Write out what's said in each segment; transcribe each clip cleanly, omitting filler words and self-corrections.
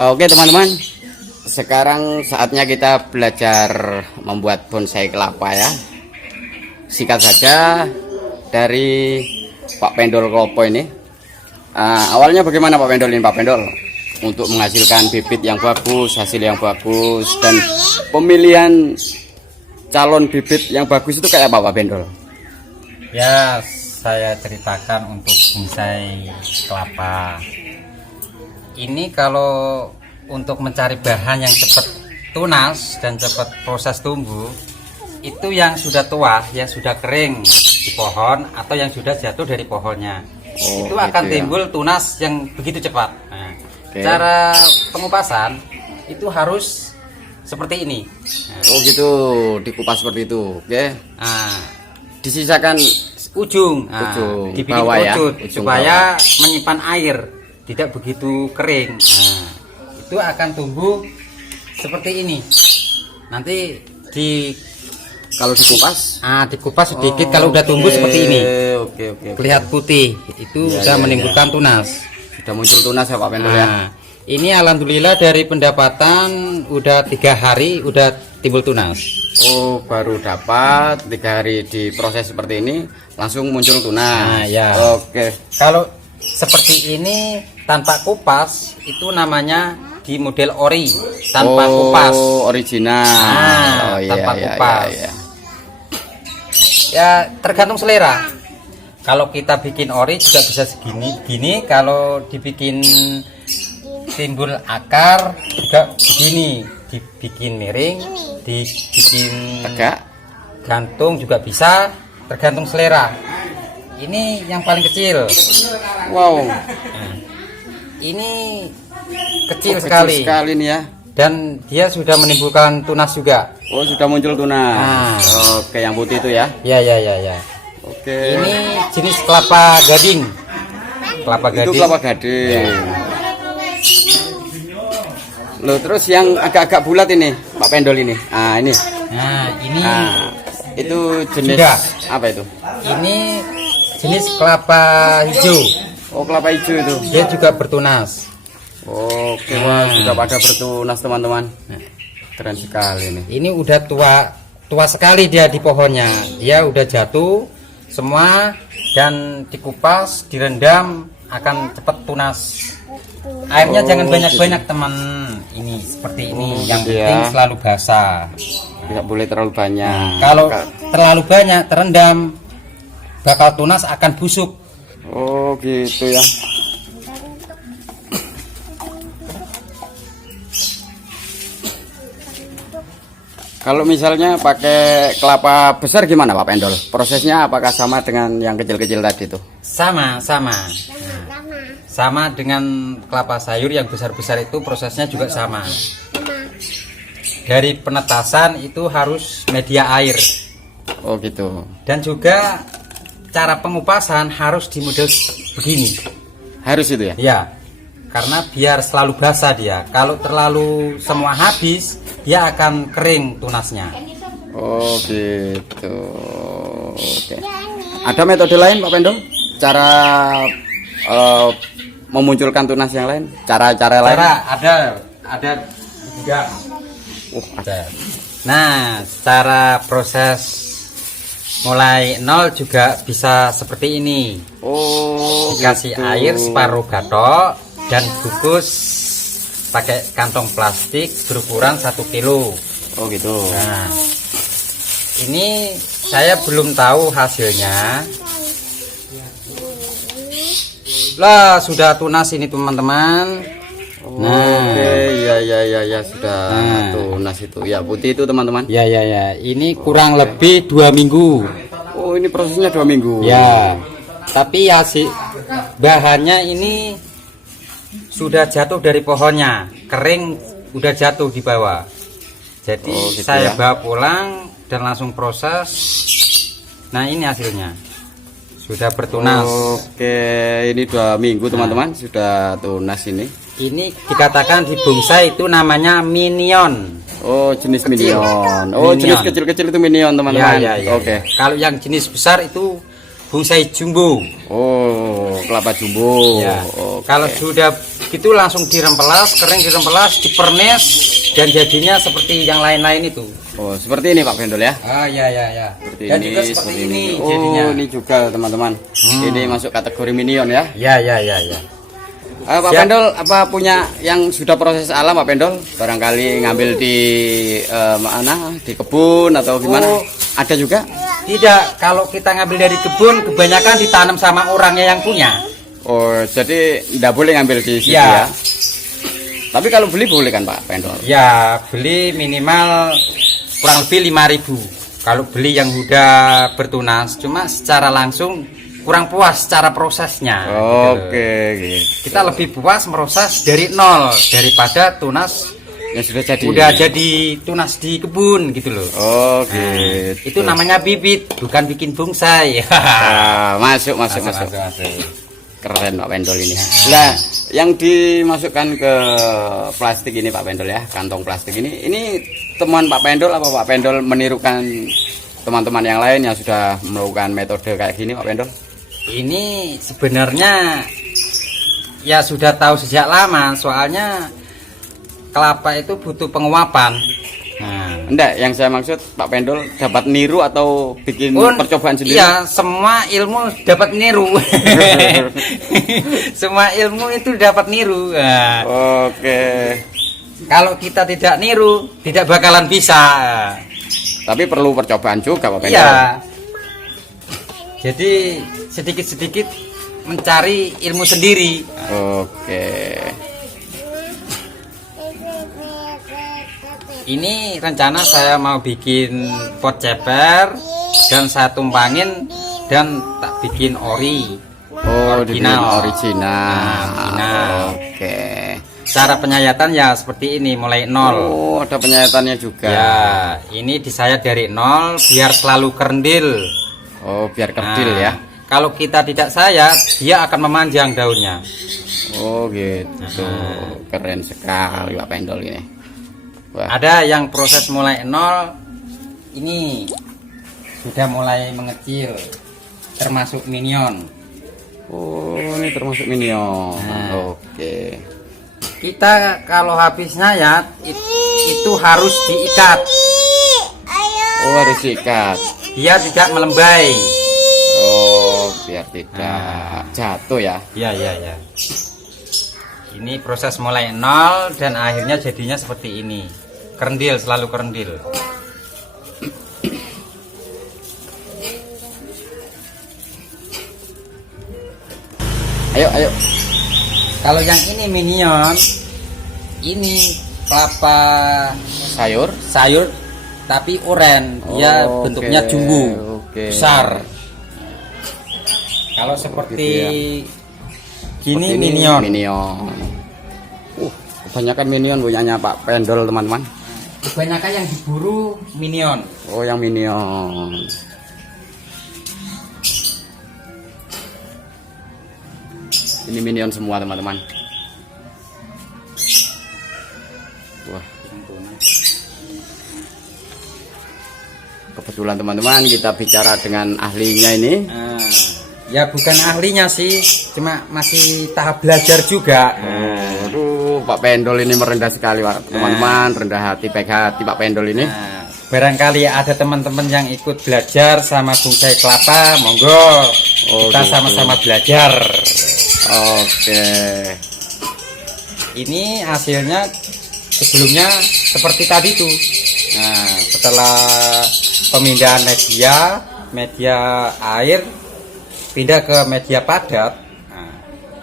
Oke teman-teman, sekarang saatnya kita belajar membuat bonsai kelapa ya. Singkat saja dari Pak Pendol Klopo ini. Awalnya bagaimana Pak Pendol ini, Pak Pendol? Untuk menghasilkan bibit yang bagus, hasil yang bagus, dan pemilihan calon bibit yang bagus itu kayak apa Pak Pendol? Ya, saya ceritakan untuk bonsai kelapa. Ini kalau untuk mencari bahan yang cepat tunas dan cepat proses tumbuh, itu yang sudah tua, yang sudah kering di pohon atau yang sudah jatuh dari pohonnya. Itu akan gitu ya. timbul tunas yang begitu cepat. Nah, cara pengupasan itu harus seperti ini. Oh gitu, dikupas seperti itu. Oke. Nah, Disisakan ujung, bawah dibikin ya, ujung ujung supaya menyimpan air, tidak begitu kering. Itu akan tumbuh seperti ini. Nanti kalau dikupas, dikupas sedikit. Kalau udah tumbuh seperti ini, oke. terlihat putih, itu sudah menimbulkan tunas. Sudah muncul tunas ya Pak Pendol ya. Ini alhamdulillah dari pendapatan udah 3 hari udah timbul tunas. Oh, baru dapat 3 hari diproses seperti ini langsung muncul tunas. Ya. Oke. Kalau seperti ini tanpa kupas itu namanya di model ori, tanpa kupas. Original. Tanpa kupas. Ya tergantung selera. Kalau kita bikin ori juga bisa segini. Kalau dibikin timbul akar juga begini, dibikin miring, dibikin Tegak. gantung juga bisa, tergantung selera. Ini yang paling kecil. Wow. Ini kecil Sekali nih ya. dan dia sudah menimbulkan tunas juga. Oh, sudah muncul tunas. Oke, yang putih itu ya. Ya. Oke. Ini jenis kelapa gading. Kelapa Itu gading. kelapa gading. Loh, terus yang agak-agak bulat ini, Pak Pendol ini. Ini. Nah, ini Itu jenis Sudah. apa itu? ini jenis kelapa hijau. Oh, kelapa hijau itu. Dia juga bertunas. Oke, wah, sudah pada bertunas teman-teman. Keren sekali nih. Ini udah tua sekali dia di pohonnya. Dia udah jatuh semua dan dikupas, direndam akan cepat tunas. Airnya jangan banyak-banyak teman. Ini seperti ini. Yang gitu penting ya. selalu basah. Tidak boleh terlalu banyak. Kalau terlalu banyak terendam bakal tunas, akan busuk. Oh, gitu ya. Kalau misalnya pakai kelapa besar gimana Pak Pendol? Prosesnya apakah sama dengan yang kecil-kecil tadi tuh? Sama dengan kelapa sayur yang besar-besar itu prosesnya juga sama. Dari penetasan itu harus media air, Oh gitu. dan juga cara pengupasan harus di model begini. Harus itu ya? Ya, karena biar selalu basah dia. Kalau terlalu semua habis, dia akan kering tunasnya. Oh gitu. Oke. Ada metode lain Pak Pendol? Cara memunculkan tunas yang lain? Cara-cara lain? Ada juga. Ada. Nah, cara proses mulai nol juga bisa seperti ini. Oh, Dikasih gitu. air separuh batok dan bungkus pakai kantong plastik berukuran 1 kilo. Oh gitu. Nah, ini saya belum tahu hasilnya. Lah, sudah tunas ini teman-teman. Oke, ya sudah tunas itu. Ya, putih itu teman-teman. Ya. Ini kurang lebih 2 minggu. Oh, ini prosesnya 2 minggu. Ya. Tapi ya sih bahannya ini sudah jatuh dari pohonnya, kering udah jatuh di bawah. Jadi gitu saya ya. bawa pulang dan langsung proses. Nah, ini hasilnya. Sudah bertunas. Oke, ini 2 minggu teman-teman, sudah tunas ini. Ini dikatakan di bonsai itu namanya minion. Oh, jenis minion. Oh, Minion. jenis kecil-kecil itu minion teman-teman. Ya. Oke. Kalau yang jenis besar itu bonsai jumbo. Oh, kelapa jumbo. Ya. Oke. Kalau sudah gitu langsung dirempelas, kering dirempelas, dipernes dan jadinya seperti yang lain-lain itu. Oh, seperti ini Pak Pendol ya. Ah ya ya ya. Seperti Dan ini, juga seperti ini Oh, jadinya. ini juga teman-teman. Ini masuk kategori minion ya. Ya ya ya ya. Pak Siap. Pendol, apa punya yang sudah proses alam Pak Pendol? Barangkali ngambil di mana? Di kebun atau gimana? Oh. Ada juga? Tidak, kalau kita ngambil dari kebun kebanyakan ditanam sama orangnya yang punya. Oh, jadi tidak boleh ngambil di situ Ya. ya. Tapi kalau beli boleh kan Pak Pendol? Ya, beli minimal kurang lebih 5.000. Kalau beli yang udah bertunas, cuma secara langsung kurang puas cara prosesnya. Oke, gitu. gitu. Kita lebih puas meroses dari nol daripada tunas Yang sudah jadi. udah jadi tunas di kebun gitu loh. Oh, Nah, gitu. itu namanya bibit, bukan bikin bonsai. Ah, masuk. Masuk. Keren Pak Pendol ini. Nah, yang dimasukkan ke plastik ini Pak Pendol ya, kantong plastik ini teman Pak Pendol apa Pak Pendol menirukan teman-teman yang lain yang sudah melakukan metode kayak gini Pak Pendol? Ini sebenarnya ya sudah tahu sejak lama, soalnya kelapa itu butuh penguapan. Nah, Enggak, yang saya maksud Pak Pendol dapat niru atau bikin percobaan sendiri? Iya, semua ilmu dapat niru. Semua ilmu itu dapat niru. Nah, Oke. kalau kita tidak niru, tidak bakalan bisa. Tapi perlu percobaan juga Pak Pendol. Iya. Jadi sedikit-sedikit mencari ilmu sendiri. Oke. Ini rencana saya mau bikin pot ceper dan saya tumpangin dan tak bikin ori. Oh, dibikin Original. original. Oke. Cara penyayatan ya seperti ini, mulai nol. Oh, ada penyayatannya juga. Ya, ini disayat dari nol biar selalu kerendil. Oh, biar kerdil Nah, ya. Kalau kita tidak sayat, dia akan memanjang daunnya. Oh, gitu. Keren sekali Pak Pendol ini. Wah. Ada yang proses mulai nol, ini sudah mulai mengecil, termasuk minion. Oh, ini termasuk minion. Nah. Oke. Kita kalau habis nyayat itu harus diikat, Oh, harus diikat. dia tidak melembai. Oh, biar tidak jatuh ya. Ya ya ya. Ini proses mulai nol dan akhirnya jadinya seperti ini. Kerendil, selalu kerendil. Ayo. Kalau yang ini minion, ini kelapa Sayur. sayur tapi oren, dia Oh, bentuknya oke, jumbo, oke. besar. Kalau seperti gini Seperti ini minion. Minion. Kebanyakan minion punyanya Pak Pendol teman-teman. Kebanyakan yang diburu minion. Oh, yang minion. Ini minion semua teman-teman. Wah, kebetulan teman-teman kita bicara dengan ahlinya ini. Nah, ya bukan ahlinya sih, cuma masih tahap belajar juga. Aduh, Pak Pendol ini merendah sekali Pak teman-teman, rendah hati, baik hati Pak Pendol ini. Nah, barangkali ada teman-teman yang ikut belajar sama bonsai kelapa, monggo kita gitu. sama-sama belajar. Oke. Ini hasilnya sebelumnya seperti tadi tuh. Nah, setelah pemindahan media air pindah ke media padat, nah,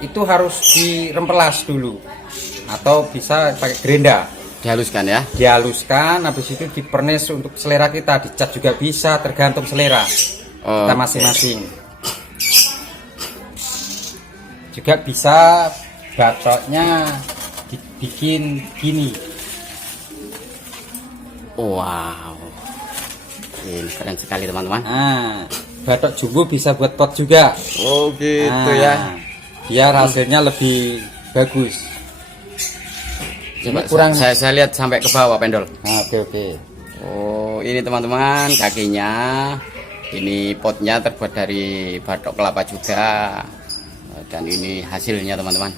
itu harus dirempelas dulu atau bisa pakai gerinda. Dihaluskan ya. Dihaluskan, habis itu dipernis untuk selera kita, dicat juga bisa, tergantung selera kita masing-masing. Juga bisa batoknya dibikin gini. Wow, ini keren sekali teman-teman. Nah, batok jumbo bisa buat pot juga. Oh gitu Nah, ya. Biar hasilnya lebih bagus. Coba Ini kurang. saya lihat sampai ke bawah Pendol. Nah, oke. Oh, ini teman-teman kakinya Ini potnya terbuat dari batok kelapa juga. Dan ini hasilnya teman-teman.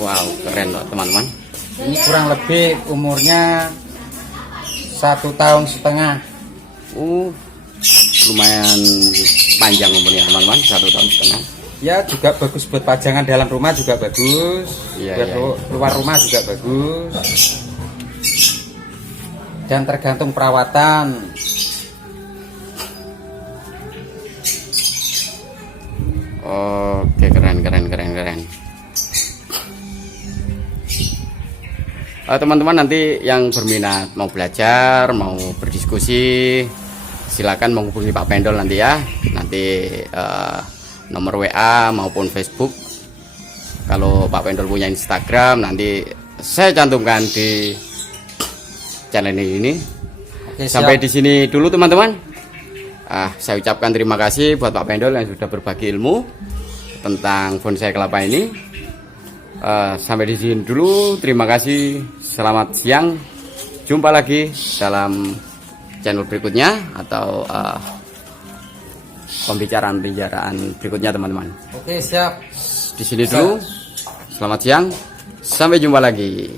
Wow, keren loh teman-teman. Ini kurang lebih umurnya 1,5 tahun. Lumayan panjang umurnya teman-teman, 1,5 tahun. Ya juga bagus buat pajangan dalam rumah juga bagus. Iya, Buat iya. luar rumah juga bagus. Dan tergantung perawatan. Oke, keren. Teman-teman nanti yang berminat mau belajar, mau berdiskusi, silakan menghubungi Pak Pendol nanti ya. Nanti nomor WA maupun Facebook. Kalau Pak Pendol punya Instagram, nanti saya cantumkan di channel ini. Oke, Sampai siap. di sini dulu teman-teman. Saya ucapkan terima kasih buat Pak Pendol yang sudah berbagi ilmu tentang bonsai kelapa ini. Sampai di sini dulu. Terima kasih. Selamat siang. Jumpa lagi dalam channel berikutnya atau pembicaraan berikutnya teman-teman. Oke, siap. Di sini dulu. Selamat siang. Sampai jumpa lagi.